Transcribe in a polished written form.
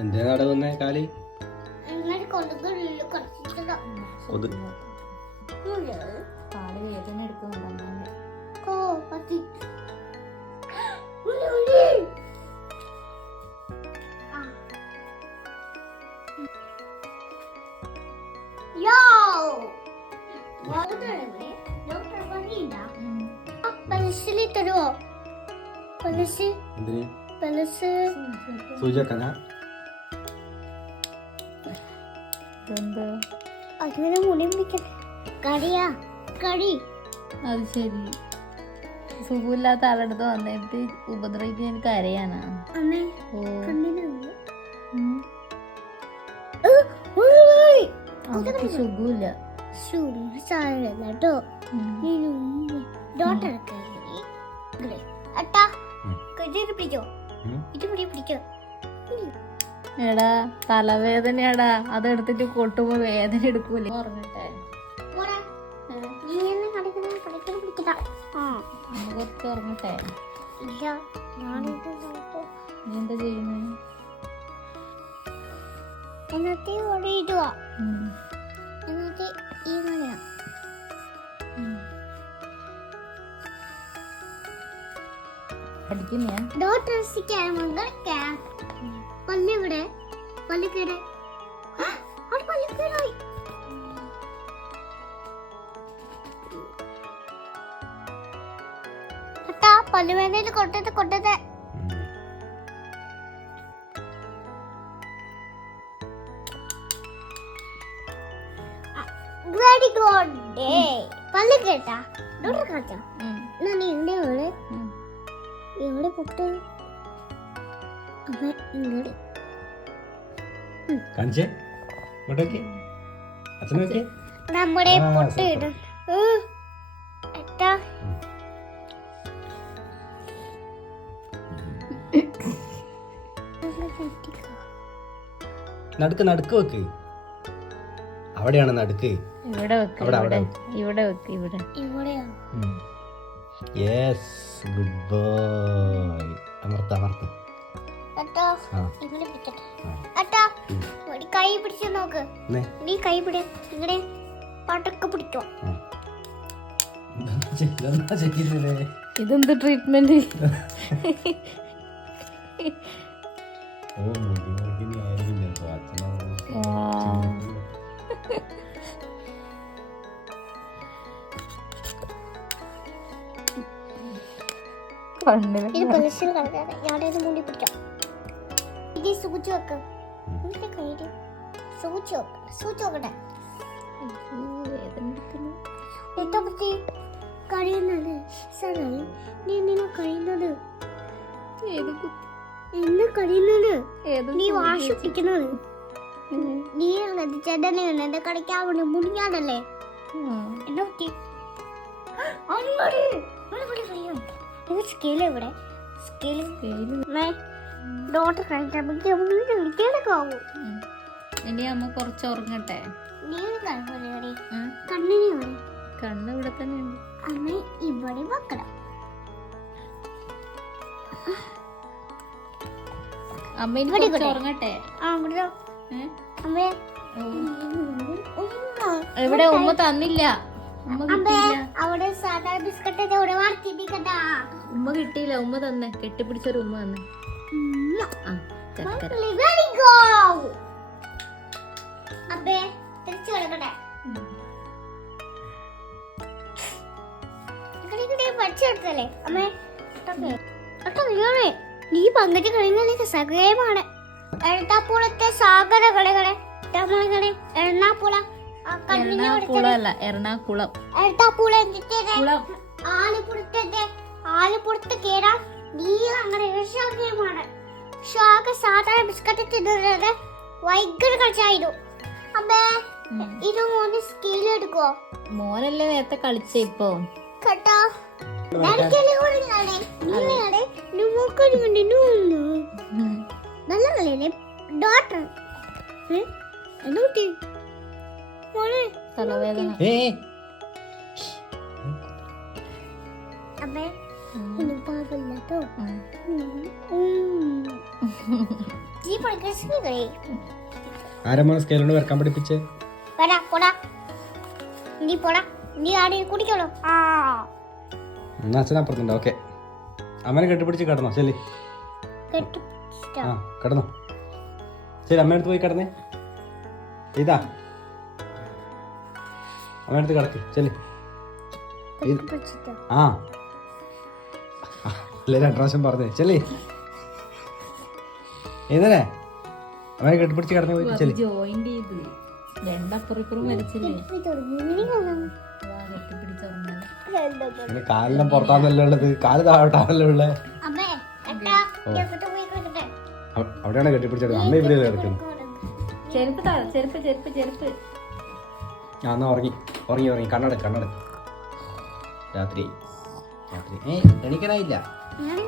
എന്തിനാ നടക്കുന്നേ കാലി? കാല് വേദന എടുക്കുന്നുണ്ടോ? തരുവോ? സൂചിവെക്കാനാ? അങ്ങനെ മുടി പിടിക്കട്ടെ. കടിയാ കടി. അത് ശരി. സുഖമില്ലാത്ത ആളടുത്ത് വന്നിട്ട് ഉപദ്രവിക്കാൻ എനിക്ക് കരയാനാ? അവർക്ക് സുഖമില്ല. എടാ തലവേദനയാടാ, അതെടുത്തിട്ട് കൊട്ടുമ്പോ വേദന എടുക്കൂലേ? ഉറങ്ങട്ടെ. നമുക്ക് ഉറങ്ങട്ടെ. നീ എന്താ ചെയ്യുന്നേ? എന്നിട്ട് ഇവിടെ ഇടുക. എന്നിട്ട് ഈ മണിയാ പഠിക്കുന്നേ? ഡോക്ടർ പല്ലിവിടെ പല്ലിക്കേടെ പല്ലിക്കേടായി. പല്ലുവേദനയിൽ കൊട്ടത് വെരി ഗുഡ് ഡേ. പല്ല് കേട്ടാ ഡോക്ടർ കാണിച്ചാ? നീ എവിടെ എവിടെ പൊട്ട്? ഇങ്ങോട്ട് കാണിച്ചേ, ഇങ്ങോട്ടേക്ക് അച്ഛനൊക്കെ നമ്മുടെ പൊട്ട് ഇട. നടുക്ക് നടുക്ക് വെക്ക്. അവിടെയാണ് നടുക്ക്. ഇവിടെ വെക്ക്. ഇവിടെ വെക്ക്. ഇവിടെ ഇവിടെയാ. Yes, good boy. അമർത്ത. കൈ പിടിച്ചു നോക്ക്. നീ കൈ പിടി. ഇങ്ങനെ പടക്ക പിടിക്കോ. ഇതെന്ത് ട്രീറ്റ്മെന്റ്? ഇത് പെൻസിൽ കളയാതെ ഞാനത് മുടി പിടിക്കാം. ഇത് സൂചി വെക്കാം. എന്നിട്ട് കയ്യില് സൂചി നോക്കട്ടെ. എന്താ പറ്റി? കഴിയുന്നത് സാറായി. നീ എന്തിനാ കഴിയുന്നത്? എന്ന് കഴിയുന്നത് നീ വാശി പിടിക്കുന്നത്. നീ ചേട്ടനെ എന്നെ കളിക്കാൻ വേണ്ടി മുടിഞ്ഞാടല്ലേ? എന്താ പറ്റി? സ്കെയിൽ എവിടെ? ഡോക്ടർ കഴിക്കാൻ ആവും. ഇനി അമ്മ കുറച്ച് ഉറങ്ങട്ടെ. കണ്ണിന് കണ്ണ് ഇവിടെ തന്നെ ഉണ്ട്. അമ്മ ഇവിടെ വെക്കണം. അമ്മ ഇനി കുറച്ച് ഉറങ്ങട്ടെ. ഇവിടെ ഉമ്മ തന്നില്ല. അവിടെ സാധാ ബിസ്ക്കറ്റ് ഉമ്മ കിട്ടിയില്ല. ഉമ്മ തന്നെ കെട്ടിപ്പിടിച്ചൊരു ഉമ്മ തന്നെ. നീ പങ്കിട്ട് കഴിഞ്ഞ സകലമാണ്. എഴുത്താപ്പൂളത്തെ സാഗര കളികളെ എറണാകുളം എറണാകുളം ആലപ്പുറത്ത് കേറാൻ നീ അങ്ങനെ ഗെയിമാണ്. സാധാരണ ബിസ്ക്കറ്റ് തിന്നുന്നത് വൈകി കളിച്ചായിരുന്നു. അമ്മേ ഇത് മോന് സ്കെയിൽ എടുക്കോ? മോനല്ലേ നേരത്തെ കളിച്ച. ഇപ്പൊ കേട്ടോ നല്ല കളിയല്ലേ ഡോക്ടർ? തലവേദന. അമ്മേ പാടില്ലാട്ടോ. നീ പഠിക്കേ ആരമ്മ സ്കെയിലോണ്ട് വരക്കാൻ പഠിപ്പിച്ചേ? വരാ പോടാ നീ പോടാ നീ ആടെ കുടിക്കണോ ആ എന്നാ അച്ഛൻ അപ്പുറത്തുണ്ട്. ഓക്കെ, അമ്മനെ കെട്ടിപ്പിടിച്ച് കിടന്നോ? ശരി, കെട്ടി ആ കിടന്നോ. ശരി, അമ്മയടുത്ത് പോയി കിടന്നേ. ഇതാ അമ്മയടുത്ത് കിടക്ക്. ശരി, ആ അല്ലേ 2 പ്രാവശ്യം പറഞ്ഞേ. ചെല്ലി ഏതല്ലേ അമ്മയെ കെട്ടിപ്പിടിച്ച് കിടന്നേ പോയി. ചെല്ലി ജോയിന്റ് ചെയ്ത് രണ്ടപ്പുറപ്പുറം വരച്ചില്ലേ കെട്ടിപ്പിടിച്ചുറങ്ങാൻ. പിന്നെ കാലെല്ലാം പുറത്താന്നല്ലോ ഉള്ളത്, കാല് താഴോട്ടാണല്ലോ ഉള്ളത്. അമ്മേ എട്ടാ ഞാൻ പോയി കിടക്കട്ടെ അവിടെയാണ് കെട്ടിപ്പിടിച്ചത്. അമ്മ ഇവിടെ കിടക്കുന്നു. ചെരുപ്പ് ചെരുപ്പ് ചെരുപ്പ് ചെരുപ്പ്. ആ എന്നാ ഉറങ്ങി ഉറങ്ങി ഉറങ്ങി. കണ്ണട കണ്ണട. രാത്രി രാത്രി എണീക്കാനായില്ല. ഞാൻ